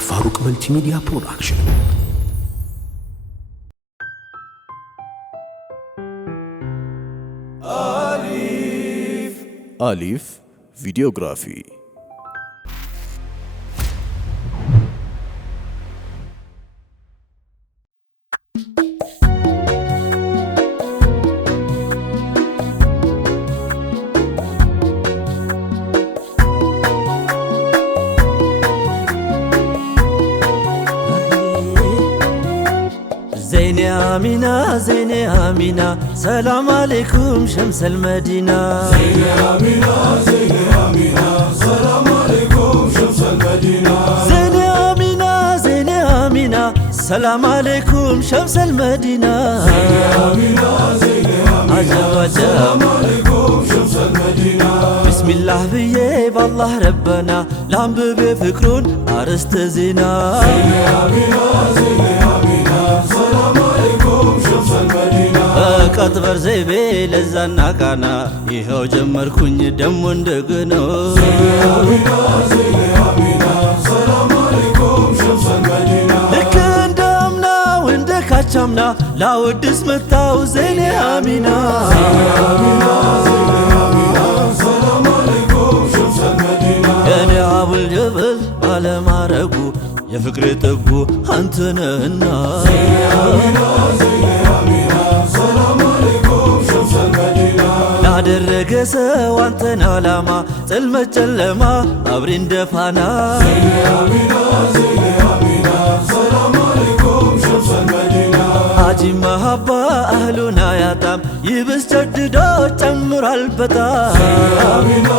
አልፋሩቅ መልቲሚዲያ ፕሮዳክሽን። አሊፍ ቪዲዮግራፊ زيني آمينة سلام عليكم شمس المدينة زيني آمينة سلام عليكم شمس المدينة زيني آمينة سلام عليكم شمس المدينة زيني آمينة عجب سلام عليكم شمس المدينة بسم الله بيه بالله ربنا لانبب فكرون أرست زينة زيني آمينة سلام عليكم شمس المدينة كاتبر زيبي لزانا كانا يهو جمر كوني دم وندقنا زيني آمينة سلام عليكم شمس المدينة لكن دامنا وندك هاتشامنا لا ودس متاو زيني آمينة سلام عليكم شمس المدينة يعني أبو الجبل على ما رقو يفكر تقو أنتنا زيني آمينة سلام عليكم شمس المدينة لا درق سوى أنتنا لما تلمة جلما أبرين دفانا زيني آمينة سلام عليكم شمس المدينة حاجي محبة أهلنا ياتام يبس جددو تمر البتام آمينة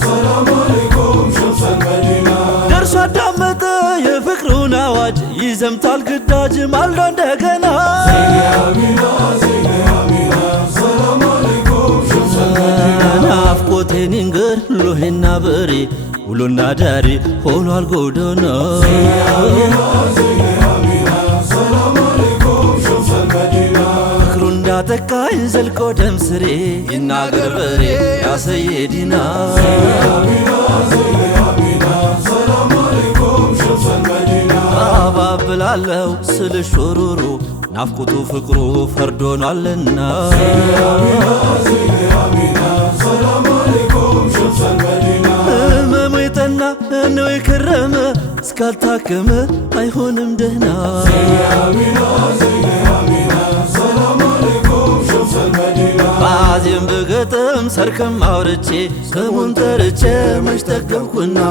سلام عليكم شمس المدينة درسو دامت يفكرون أواج يزمتال قداج مالدون دقنا زيني آمينة سلام عليكم شمس المدينة نافقوتي ننقر لوهنا بري ولونا داري هونو القودونا سلام عليكم شمس المدينة فكرون داتكا ينزل قدم سري يناقر بري يا سيدنا سلام عليكم شمس المدينة أباب لالو سل شرورو نافقوتو فكرو فردون علنا سلام عليكم شمس المدينة مميتنا انو يكرم سكالتاكم ايهونم دهنا سلام عليكم شمس المدينة بعزيم بقتم سركم عورتشي كمون ترتشي مشتقبكنا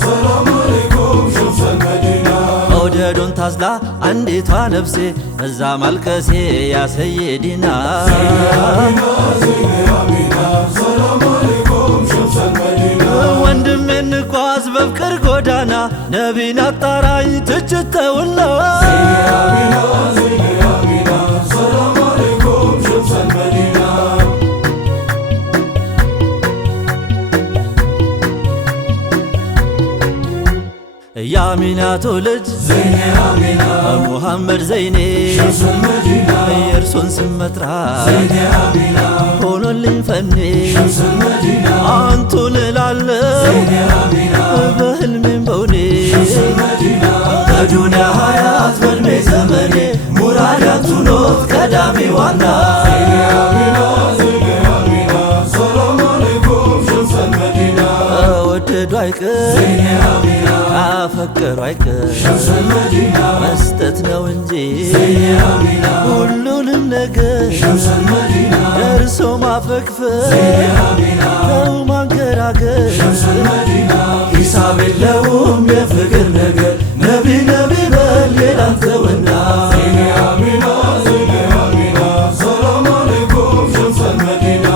سلام عليكم شمس المدينة موددون تازلا عنديتها نفسي فزا مالكسي يا سيدنا سلام عليكم شمس المدينة وندم النقاز بفكر قدانا نبينا الطراي تجتونا سلام عليكم شمس المدينة يا مينا تولج زيني آمينة محمد زيني شمس المدينة يرسون سمترا زيني آمينة هونو اللي فني شمس المدينة انتو نلالة زيني آمينة بهلمين بوني شمس المدينة بدون حياة بالمي زمني مرادات نوت كدامي وانا زيني آمينة سلام عليكم شمس المدينة وددو عيكر زيني آمينة أفكر عيكر شمس المدينة مستتنا ونجي زيني آمينة كلهم نقر شمس المدينة درسو ما فكفر زيني آمينة لو ما نقراقر شمس المدينة حساب اللوم يفكر نقر نبي بليل أنت ونا زيني آمينة سلام عليكم شمس المدينة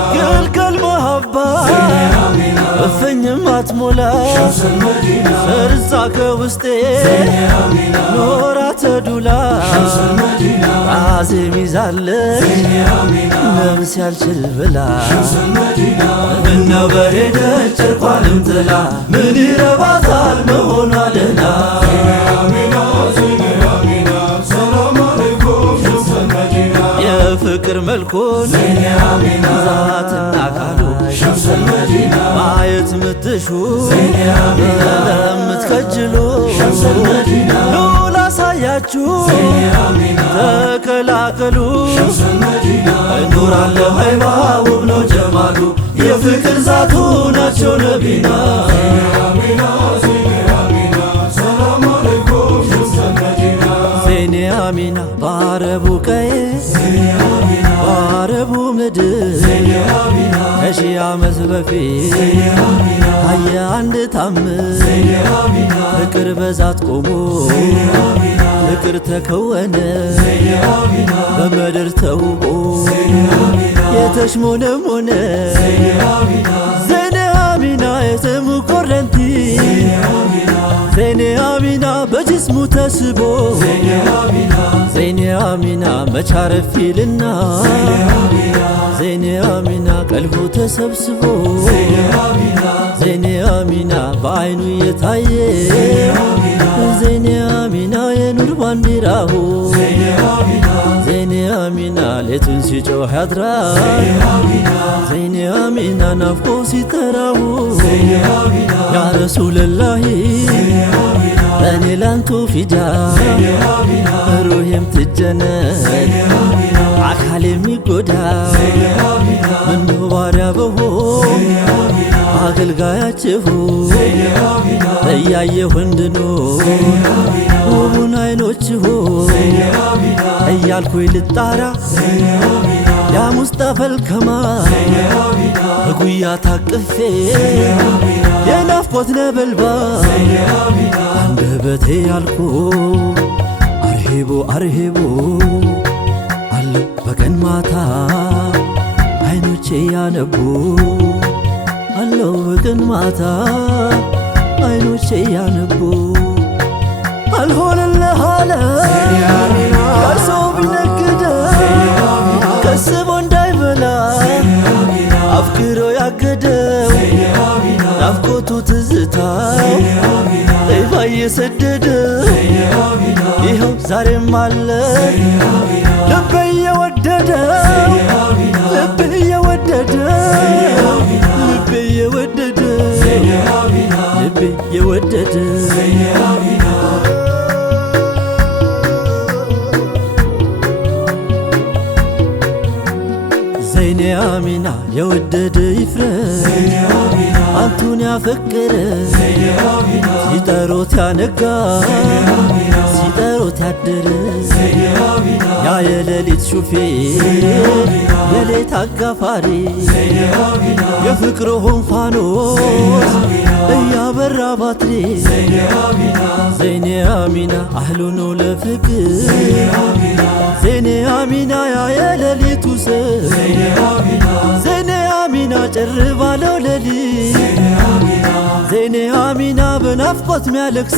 قل محبة زيني آمينة فن ما تمولا شمس المدينة فرزاك وسطي زيني آمينة نورات دولا شمس المدينة عازم يزعلك زيني آمينة نفس يالشل بلا شمس المدينة منو بهيدة شرقوان امتلا من يرباطال مهونا لنا سلام عليكم شمس المدينة يا فكر ملكون زيني آمينة ذاتنا قالو ሸምሰል መዲና ማየት ምትሹ ዘይኔ አሚና ለምትከጅሉ ሸምሰል መዲና ኑ ላሳያችሁ ዘይኔ አሚና ተቀላቀሉ ሸምሰል መዲና እኖራለሁ ሀይባ ውብ ነው ጀማሉ የፍቅር ዛቱ ናቸው ነቢና ዘይኔ አሚና ዘይኔ አሚና ሰላም አለይኩም ሸምሰል መዲና ዘይኔ አሚና በአረቡ ቀዬ ዘይኔ አሚና በአረቡ ምድር ዘይኔ አሚና ከሺህ ዓመት በፊት ዘይኔ አሚና አየ አንድ ታምር ዘይኔ አሚና ፍቅር በዛት ቆሞ ዘይኔ አሚና ፍቅር ተከወነ ዘይኔ አሚና በምድር ተውቦ ዘይኔ አሚና የተሽሞነሞነ ዘይኔ አሚና ዘይኔ አሚና የስሙ ኮረንቲ ዘይኔ አሚና በጅስሙ ተስቦ ዘይኔ አሚና ዘይኔ አሚና መቻረፊልና ዘይኔ አሚና ቀልቡ ተሰብስቦ ዘይኔ አሚና ዘይኔ አሚና በአይኑ የታየ ዘይኔ አሚና የኑር ባንዲራሁ ዘይኔ አሚና ዘይኔ አሚና ሌቱን ሲጮህ ያድራል ዘይኔ አሚና ናፍቆ ሲጠራሁ ዘይኔ አሚና ያ ረሱለላሂ እኔ ላንቱ ፊዳ ሩሄም ትጀነን አካል የሚጎዳ ምነው ባሪያ በሆን አገልጋያችሁ እያየሁ እንድኖር ውቡን አይኖችሁ እያልኩኝ ልጣራ ያ ሙስጠፈል ከማል በጉያ ታቅፌ የናፍቆት ነበልባል አንደበቴ ያልኩ አርሂቡ አርሂቡ አለው በቀን ማታ አይኖቼ ያነቡ አለው በቀን ማታ አይኖቼ ያነቡ አልሆነልህ አለ ቀርሶ ቢነግደ ከስቦ እንዳይበላ አፍቅሮ ያገደው ናፍቆቱ ትዝታው ጠይባ እየሰደደው ይኸው ዛሬም አለ ልቤ እየወደደው ልቤ እየወደደው ልቤ እየወደደው ልቤ እየወደደው ዘይኔ አሚና የወደደ ይፍረስ አንቱን ያፈቀረ ሲጠሮት ያነጋ ሲጠሮት ያደረ ያ የሌሊት ሹፌር የሌት አጋፋሪ የፍቅርሆን ፋኖስ እያበራ ባትሪ ዘይኔ አሚና አህሉ ነው ለፍቅር ዘይኔ አሚና ያ የሌሊቱ ሰው ዘይኔ አሚና ጭር ባለው ሌሊት ዘይኔ አሚና በናፍቆት ሚያለቅስ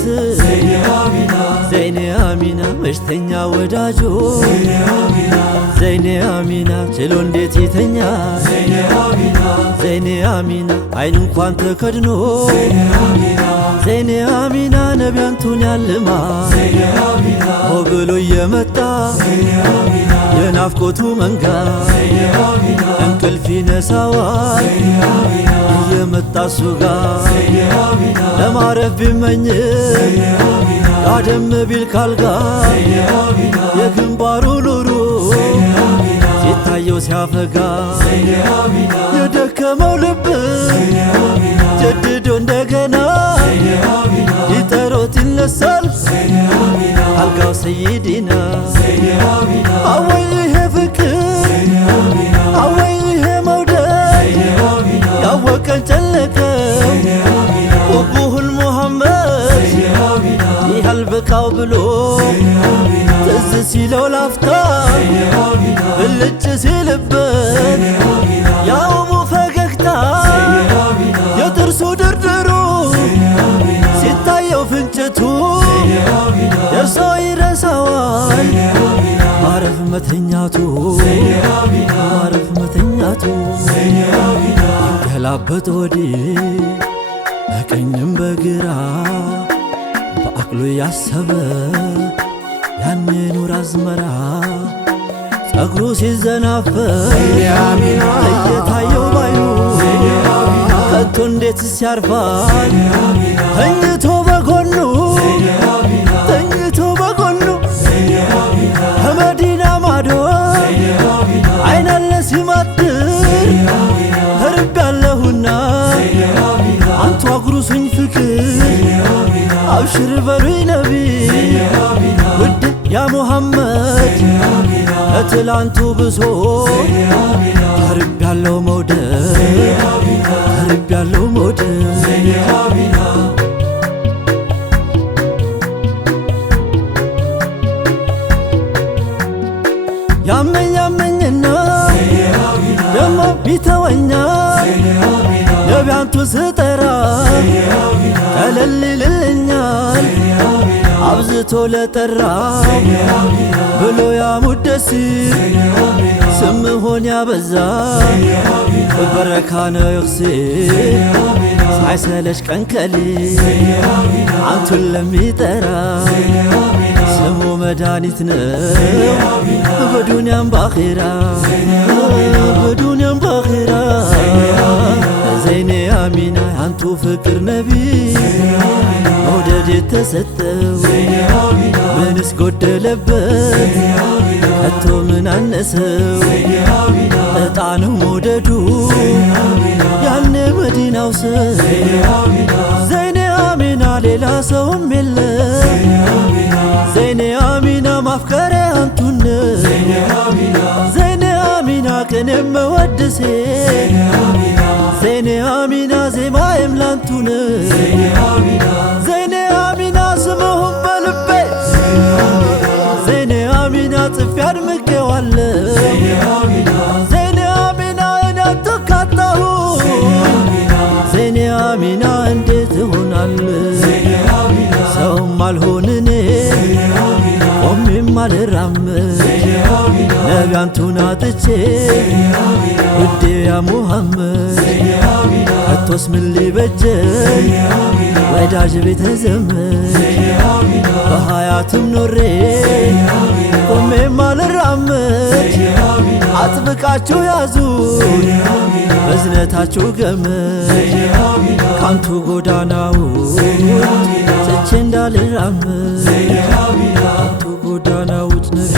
ዘይኔ አሚና መሽተኛ ወዳጆ ዘይኔ አሚና ችሎ እንዴት ይተኛ ዘይኔ አሚና አይን እንኳን ተከድኖ ዘይኔ አሚና ነቢያንቱን ያልማ ሆ ብሎ እየመጣ የናፍቆቱ መንጋ እንቅልፍ ይነሳዋል እየመጣ እሱ ጋር ለማረፍ ቢመኝ ጋደም ቢል ካልጋ የግንባሩ ኑሩ ሲታየው ሲያፈጋ የደከመው ልብ ጀድዶ እንደገና ሊጠሮት ይነሳል አልጋው ሰይዲና አወይ ይሄ ፍቅር አወይ ይሄ መውደድ ያወቀን ጨለቀው ውቡሁል ሙሐመድ ይህ አልበቃው ብሎ ትዝ ሲለው ላፍታ ብልጭ ሲልበት ያውሙ ፈገግታ የጥርሱ ድርድሩ ሲታየው ፍንጭቱ ደርሶ ይረሳዋል ማረፍ መተኛቱ ማረፍ መተኛቱ ገላበጥ ወዲህ በቀኝም በግራ በአቅሉ ያሰበ ያኔ ኑር አዝመራ ጸጉሩ ሲዘናፈር እየታየው ባዩ መጥቶ እንዴትስ ያርፋል ተኝቶ በጎኑ ተኝቶ በጎኑ ከመዲና ማዶ አይናለ ሲማትር ተርቤያለሁና አንቱ አጉርሱኝ ፍቅር አብሽር በሉኝ ነቢ ውድ ያ ሙሐመድ ከትላንቱ ብሶ ተርቤያለሁ መውደድ ተርቤያለሁ መውደድ ያመኝ ያመኝና ደሞ ቢተወኛ ነቢ አንቱ ስጠራ ቀለል ይልልኛል አብዝቶ ለጠራ ብሎ ያ ሙደሲር ስም ሆን ያበዛ በረካ ነው ይኽሲር ሳይሰለች ቀንከሌ አንቱን ለሚጠራ ስሙ መድኃኒት ነው በዱንያም ባኺራ በዱንያም ባኺራ ዘይኔ አሚና አንቱ ፍቅር ነቢ መውደድ የተሰጠው ምንስ ጎደለበት ከቶ ምን አነሰው እጣነው መውደዱ ያኔ መዲናው ሰው ዘይኔ አሚና ሌላ ሰውም የለ ዘይኔ አሚና ማፍቀሬ አንቱን ዘይኔ አሚና ቅኔ መወድሴ ዘይኔ አሚና ዜማዬም ላንቱን ዘይኔ አሚና ስምሁም በልቤ ዘይኔ አሚና ጽፌ አድምቄዋለሁ ዘይኔ አሚና እናንተ ካጣሁ ዘይኔ አሚና እንዴት እሆናለሁ ሰውም አልሆን እኔ ቆሜም አልራመድ ነቢ አንቱን አጥቼ ውዴ ያ ሙሐመድ ከቶስ ምን ሊበጀኝ ወዳጅ ቤተ ዘመድ በሀያትም ኖሬ ቆሜም አልራመድ አጥብቃችሁ ያዙኝ በዝነታችሁ ገመድ ካንቱ ጎዳናዎች ትቼ እንዳልራመድ ካንቱ ጎዳናዎች ነቢ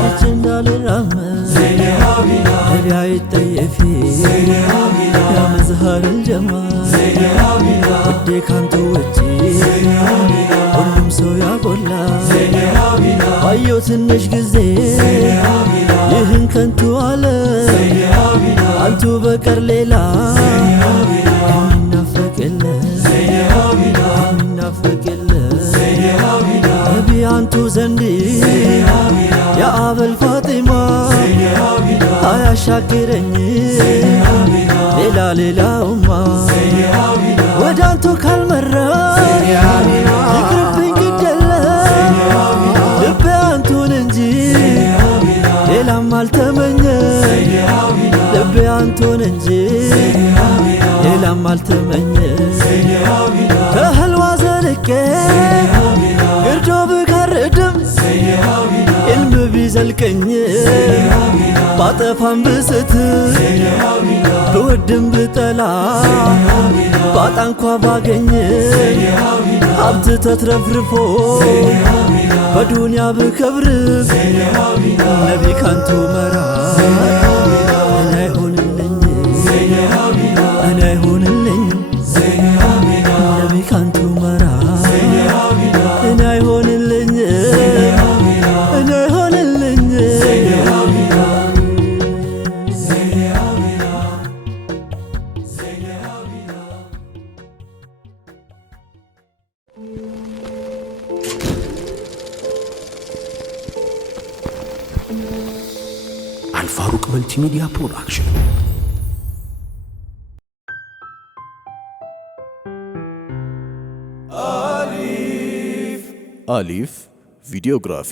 ትቼ እንዳልራመድ ነቢ አይጠየፊ ያ መዝሃር አልጀማል ውዴ ካንቱ ውጪ ሁሉም ሰው ያጎላ ባየው ትንሽ ጊዜ ይህን ከንቱ አለ አንቱ በቀር ሌላ የሚናፈቅ የለ የሚናፈቅ የለ ነቢ አንቱ ዘንድ የአበል ፋጢማ አያሻግረኝ ሌላ ሌላውማ ወደ አንቱ ካልመራ ይቅርብኝ ግደለ ልቤ አንቱን እንጂ ሌላም አልተመኘ ልቤ አንቱን እንጂ ሌላም አልተመኘ ከህልዋ ዘልቄ ግርዶ ብጋርድም ኢልም ቢዘልቀኝ ባጠፋም ብስት ብወድም ብጠላ ባጣ እንኳ ባገኝ ሀብት ተትረፍርፎ በዱንያ ብከብርም ነቢ ካንቱ መራ እኔ አይሆንልኝ እኔ አይሆንልኝ ነቢ ካንቱ መራ እኔ አይሆንልኝ እኔ አይሆንልኝ አልፋሩቅ መልቲሚዲያ ፕሮዳክሽን አሊፍ ቪዲዮግራፊ